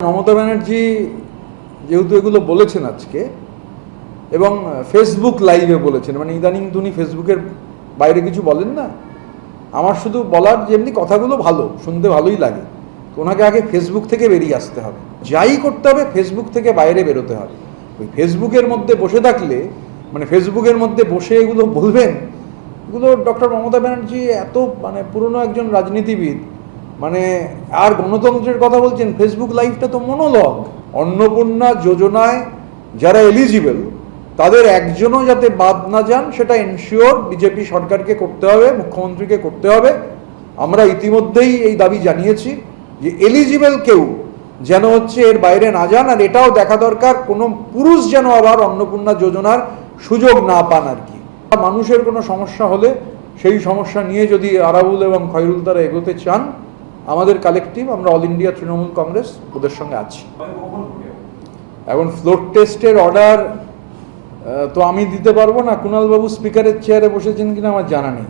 মমতা ব্যানার্জি যেহেতু এগুলো বলেছেন আজকে এবং ফেসবুক লাইভে বলেছেন, মানে ইদানিং উনি ফেসবুকের বাইরে কিছু বলেন না। আমার শুধু বলার যে এমনি কথাগুলো ভালো, শুনতে ভালোই লাগে, ওনাকে আগে ফেসবুক থেকে বেরিয়ে আসতে হবে। যাই করতে হবে ফেসবুক থেকে বাইরে বেরোতে হবে। ওই ফেসবুকের মধ্যে বসে থাকলে, মানে ফেসবুকের মধ্যে বসে এগুলো বলবেন, এগুলো ডক্টর মমতা ব্যানার্জি এত মানে পুরনো একজন রাজনীতিবিদ, মানে আর গণতন্ত্রের কথা বলছেন, ফেসবুক লাইভটা তো মনোলগ। অন্নপূর্ণা যোজনায় যারা এলিজিবল তাদের একজনও যাতে বাদ না যান সেটা এনশিওর বিজেপি সরকারকে করতে হবে, মুখ্যমন্ত্রীকে করতে হবে। আমরা ইতিমধ্যেই এই দাবি জানিয়েছি যে এলিজিবল কেউ যেন হচ্ছে এর বাইরে না যান, আর এটাও দেখা দরকার কোনো পুরুষ যেন আবার অন্নপূর্ণা যোজনার সুযোগ না পান আর কি। মানুষের কোনো সমস্যা হলে সেই সমস্যা নিয়ে যদি আরাবুল এবং খয়রুল তারা এগোতে চান, আমাদের কালেকটিভ, আমরা অল ইন্ডিয়া তৃণমূল কংগ্রেস ওদের সঙ্গে আছি। এখন ফ্লোর টেস্টের অর্ডার তো আমি দিতে পারবো না। কুণালবাবু স্পিকারের চেয়ারে বসেছেন কিনা আমার জানা নেই,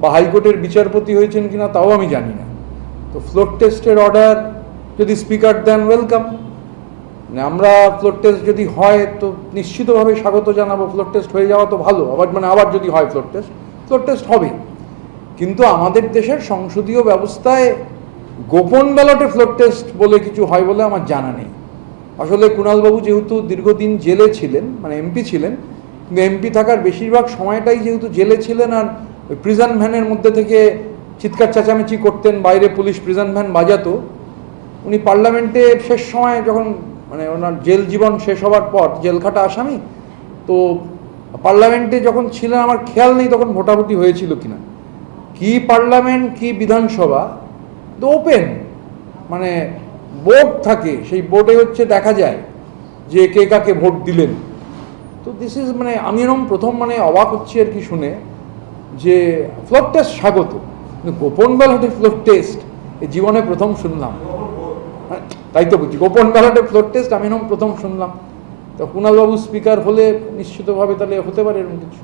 বা হাইকোর্টের বিচারপতি হয়েছেন কিনা তাও আমি জানি না। তো ফ্লোর টেস্টের অর্ডার যদি স্পিকার দেন, ওয়েলকাম। আমরা ফ্লোর টেস্ট যদি হয় তো নিশ্চিতভাবে স্বাগত জানাবো। ফ্লোর টেস্ট হয়ে যাওয়া তো ভালো, আবার যদি হয় ফ্লোর টেস্ট হবে। কিন্তু আমাদের দেশের সংসদীয় ব্যবস্থায় গোপন ব্যালটে ফ্লোর টেস্ট বলে কিছু হয় বলে আমার জানা নেই। আসলে কুণালবাবু যেহেতু দীর্ঘদিন জেলে ছিলেন, মানে এমপি ছিলেন, কিন্তু এমপি থাকার বেশিরভাগ সময়টাই যেহেতু জেলে ছিলেন, আর ওই প্রিজন ভ্যানের মধ্যে থেকে চিৎকার চেঁচামেচি করতেন, বাইরে পুলিশ প্রিজন ভ্যান বাজাতো। উনি পার্লামেন্টে শেষ সময় যখন, মানে ওনার জেল জীবন শেষ হওয়ার পর, জেল খাটা আসামি তো, পার্লামেন্টে যখন ছিলেন আমার খেয়াল নেই তখন ভোটাভুটি হয়েছিল কিনা। কি পার্লামেন্ট কি বিধানসভা তো ওপেন, মানে বোর্ড থাকে, সেই বোর্ডে হচ্ছে দেখা যায় যে কে কাকে ভোট দিলেন। তো দিস ইজ, মানে আমি এরকম প্রথম মানে অবাক হচ্ছি আর কি শুনে যে ফ্লোর টেস্ট স্বাগত, কিন্তু গোপন ব্যালটে ফ্লোর টেস্ট এই জীবনে প্রথম শুনলাম। তাই তো বলছি, গোপন ব্যালটে ফ্লোর টেস্ট আমি এরকম প্রথম শুনলাম। তো কুণালবাবু স্পিকার হলে নিশ্চিতভাবে তাহলে হতে পারে এরকম কিছু।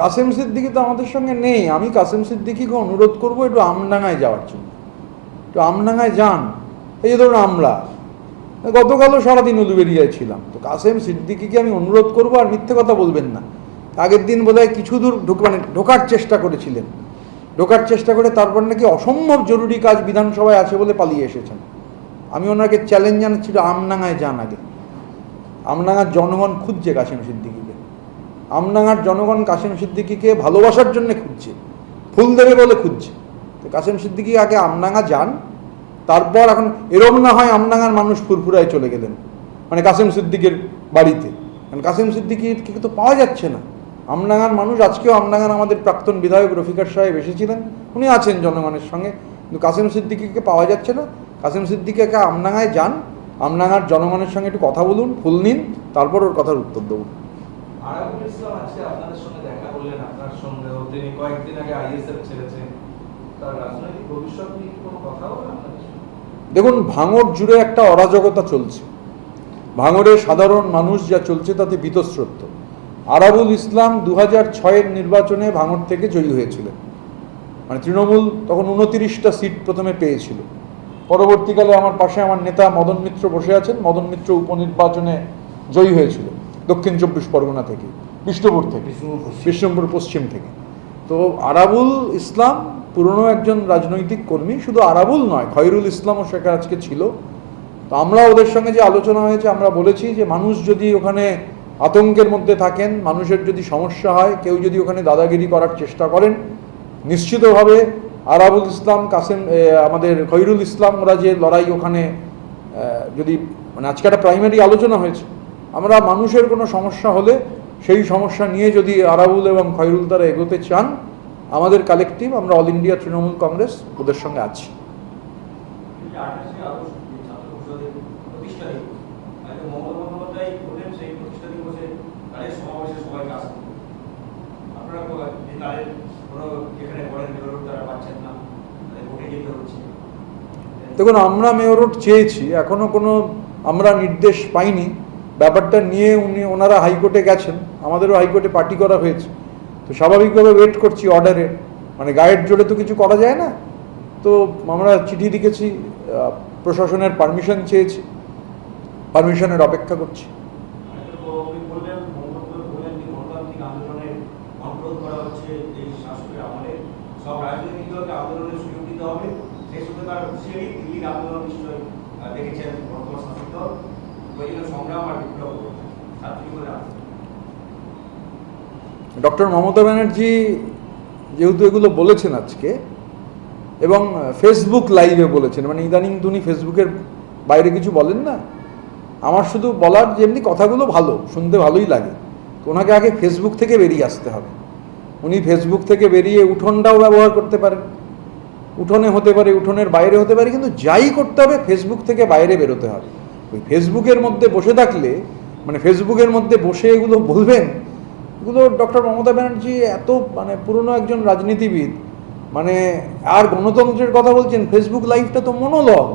কাসেম সিদ্দিকী তো আমাদের সঙ্গে নেই। আমি কাসেম সিদ্দিকীকে অনুরোধ করবো একটু আমডাঙ্গায় যাওয়ার জন্য। একটু আমডাঙ্গায় যান। এই যে ধরুন আমরা গতকালও সারাদিন উলুবেড়িয়ায় ছিলাম, তো কাসেম সিদ্দিকীকে আমি অনুরোধ করবো, আর মিথ্যে কথা বলবেন না। আগের দিন বোধহয় কিছু দূর ঢোকার চেষ্টা করেছিলেন, ঢোকার চেষ্টা করে তারপর নাকি অসম্ভব জরুরি কাজ বিধানসভায় আছে বলে পালিয়ে এসেছেন। আমি ওনাকে চ্যালেঞ্জ জানাচ্ছি, আমডাঙ্গায় যান আগে। আমডাঙ্গার জনগণ খুঁজছে কাসেম সিদ্দিকীকে। আমডাঙ্গার জনগণ কাসেম সিদ্দিকীকে ভালোবাসার জন্য খুঁজছে, ফুল দেবে বলে খুঁজছে। তো কাসেম সিদ্দিকী আগে আমডাঙ্গা যান, তারপর। এখন এরম না হয় আমডাঙ্গার মানুষ ফুরফুরায় চলে গেলেন মানে কাসেম সিদ্দিকের বাড়িতে, কারণ কাসেম সিদ্দিকীকে তো পাওয়া যাচ্ছে না। আমডাঙ্গার মানুষ, আজকেও আমডাঙ্গার আমাদের প্রাক্তন বিধায়ক রফিকার সাহেব এসেছিলেন, উনি আছেন জনগণের সঙ্গে, কিন্তু কাসেম সিদ্দিকীকে পাওয়া যাচ্ছে না। কাসেম সিদ্দিকীকে আমডাঙ্গায় যান, আমডাঙ্গার জনগণের সঙ্গে একটু কথা বলুন, ফুল নিন, তারপর ওর কথার উত্তর দেবো। আরাবুল ইসলাম আজকে আপনাদের সঙ্গে দেখা করলেন, আপনার সঙ্গেও তিনি কয়েকদিন আগে আইএসএফ ছেড়েছেন, তার রাজনৈতিক ভবিষ্যৎ নিয়ে কোনো কথা হবে আপনাদের সঙ্গে? দেখুন, ভাঙড় জুড়ে একটা অরাজকতা চলছে। ভাঙড়ের সাধারণ মানুষ যা চলছে তাতে বীতশ্রদ্ধ। আরাবুল ইসলাম 2006-এর নির্বাচনে ভাঙড় থেকে জয়ী হয়েছিলেন, মানে তৃণমূল তখন 29টা সিট প্রথমে পেয়েছিল। পরবর্তীকালে আমার পাশে আমার নেতা মদন মিত্র বসে আছেন, মদন মিত্র উপনির্বাচনে জয়ী হয়েছিল দক্ষিণ 24 পরগনা থেকে, বিষ্ণুপুর পশ্চিম থেকে। তো আরাবুল ইসলাম পুরনো একজন রাজনৈতিক কর্মী, শুধু আরাবুল নয়, খয়রুল ইসলামও সেখানে আজকে ছিল। তো আমরা ওদের সঙ্গে যে আলোচনা হয়েছে, আমরা বলেছি যে মানুষ যদি ওখানে আতঙ্কের মধ্যে থাকেন, মানুষের যদি সমস্যা হয়, কেউ যদি ওখানে দাদাগিরি করার চেষ্টা করেন, নিশ্চিতভাবে আরাবুল ইসলাম, আমাদের খয়রুল ইসলাম, ওরা যে লড়াই ওখানে যদি, মানে আজকে একটা প্রাইমারি আলোচনা হয়েছে, আমরা মানুষের কোনো সমস্যা হলে সেই সমস্যা নিয়ে যদি আরাবুল এবং খয়রুল তারা এগোতে চান, আমাদের কালেকটিভ, আমরা অল ইন্ডিয়া তৃণমূল কংগ্রেস ওদের সঙ্গে আছি। দেখুন, আমরা মেয়র রোড চেয়েছি, এখনো কোনো আমরা নির্দেশ পাইনি। ব্যাপারটা নিয়ে ওনারা হাইকোর্টে গেছেন, আমাদেরও হাইকোর্টে পার্টি করা হয়েছে, তো স্বাভাবিকভাবে ওয়েট করছি অর্ডারে। মানে গায়ের জোরে তো কিছু করা যায় না, তো আমরা চিঠি লিখেছি, প্রশাসনের পারমিশন চেয়েছি, পারমিশনের অপেক্ষা করছি। ডক্টর মমতা ব্যানার্জি যেহেতু এগুলো বলেছেন আজকে, এবং ফেসবুক লাইভে বলেছেন, মানে ইদানিং উনি ফেসবুকের বাইরে কিছু বলেন না। আমার শুধু বলার যে এমনি কথাগুলো ভালো, শুনতে ভালোই লাগে, তো ওনাকে আগে ফেসবুক থেকে বেরিয়ে আসতে হবে। উনি ফেসবুক থেকে বেরিয়ে উঠোনটাও ব্যবহার করতে পারেন, উঠোনে হতে পারে, উঠোনের বাইরে হতে পারে, কিন্তু যাই করতে হবে ফেসবুক থেকে বাইরে বেরোতে হবে। ওই ফেসবুকের মধ্যে বসে থাকলে, মানে ফেসবুকের মধ্যে বসে এগুলো বলবেন, এগুলো ডক্টর মমতা ব্যানার্জি এত মানে পুরনো একজন রাজনীতিবিদ, মানে আর গণতন্ত্রের কথা বলছেন, ফেসবুক লাইভটা তো মনোলগ,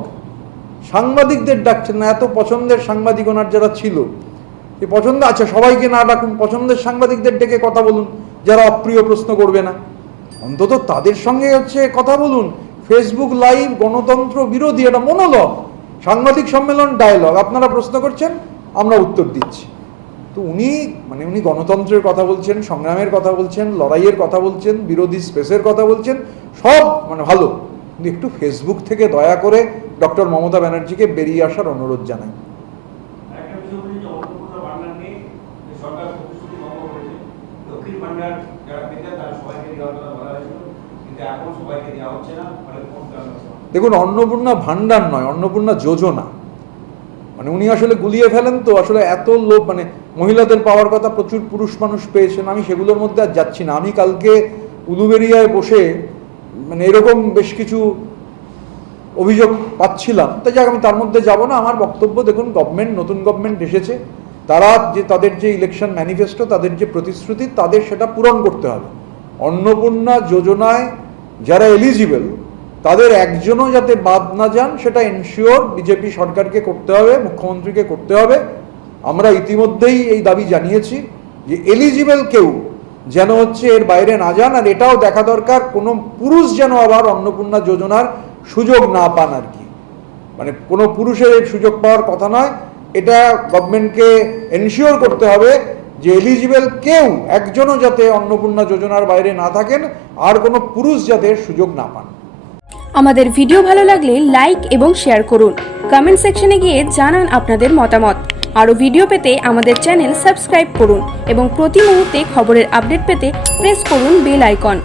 সাংবাদিকদের ডাকছেন না। এত পছন্দের সাংবাদিক ওনার যারা ছিল, এই পছন্দ, আচ্ছা সবাইকে না ডাকুন, পছন্দের সাংবাদিকদের ডেকে কথা বলুন, যারা অপ্রিয় প্রশ্ন করবে না, অন্তত তাদের সঙ্গে হচ্ছে কথা বলুন। ফেসবুক লাইভ গণতন্ত্র বিরোধী, এটা মনোলগ। সাংবাদিক সম্মেলন ডায়ালগ, আপনারা প্রশ্ন করছেন, আমরা উত্তর দিচ্ছি। তো উনি গণতন্ত্রের কথা বলছেন, সংগ্রামের কথা বলছেন, লড়াইয়ের কথা বলছেন, বিরোধী স্পেসের কথা বলছেন, সব মানে ভালো, কিন্তু একটু ফেসবুক থেকে দয়া করে ডক্টর মমতা ব্যানার্জিকে বেরিয়ে আসার অনুরোধ জানাই। দেখুন, অন্নপূর্ণা ভান্ডার নয়, অন্নপূর্ণা যোজনা। মানে উনি আসলে গুলিয়ে ফেলেন, তো আসলে এত লোক, মানে মহিলাদের পাওয়ার কথা, প্রচুর পুরুষ মানুষ পেয়েছেন, আমি সেগুলোর মধ্যে আর যাচ্ছি না। আমি কালকে উলুবেড়িয়ায় বসে মানে এরকম বেশ কিছু অভিযোগ পাচ্ছিলাম, তাই যাক আমি তার মধ্যে যাব না। আমার বক্তব্য, দেখুন নতুন গভর্নমেন্ট এসেছে, তাদের যে ইলেকশন ম্যানিফেস্টো, তাদের যে প্রতিশ্রুতি, তাদের সেটা পূরণ করতে হবে। অন্নপূর্ণা যোজনায় যারা এলিজিবল, তাদের একজনও যাতে বাদ না যান, সেটা এনশিওর বিজেপি সরকারকে করতে হবে, মুখ্যমন্ত্রীকে করতে হবে। আমরা ইতিমধ্যেই এই দাবি জানিয়েছি যে এলিজিবল কেউ যেন হচ্ছে এর বাইরে না যান, আর এটাও দেখা দরকার কোনো পুরুষ যেন আবার অন্নপূর্ণা যোজনার সুযোগ না পান আর কি। মানে কোনো পুরুষের এই সুযোগ পাওয়ার কথা নয়, এটা গভর্নমেন্টকে এনশিওর করতে হবে যে এলিজিবল কেউ একজনও যাতে অন্নপূর্ণা যোজনার বাইরে না থাকেন, আর কোনো পুরুষ যাতে সুযোগ না পান। আমাদের ভিডিও ভালো লাগলে লাইক এবং শেয়ার করুন। কমেন্ট সেকশনে গিয়ে জানান আপনাদের মতামত। আরও ভিডিও পেতে আমাদের চ্যানেল সাবস্ক্রাইব করুন এবং প্রতি মুহূর্তে খবরের আপডেট পেতে প্রেস করুন বেল আইকন।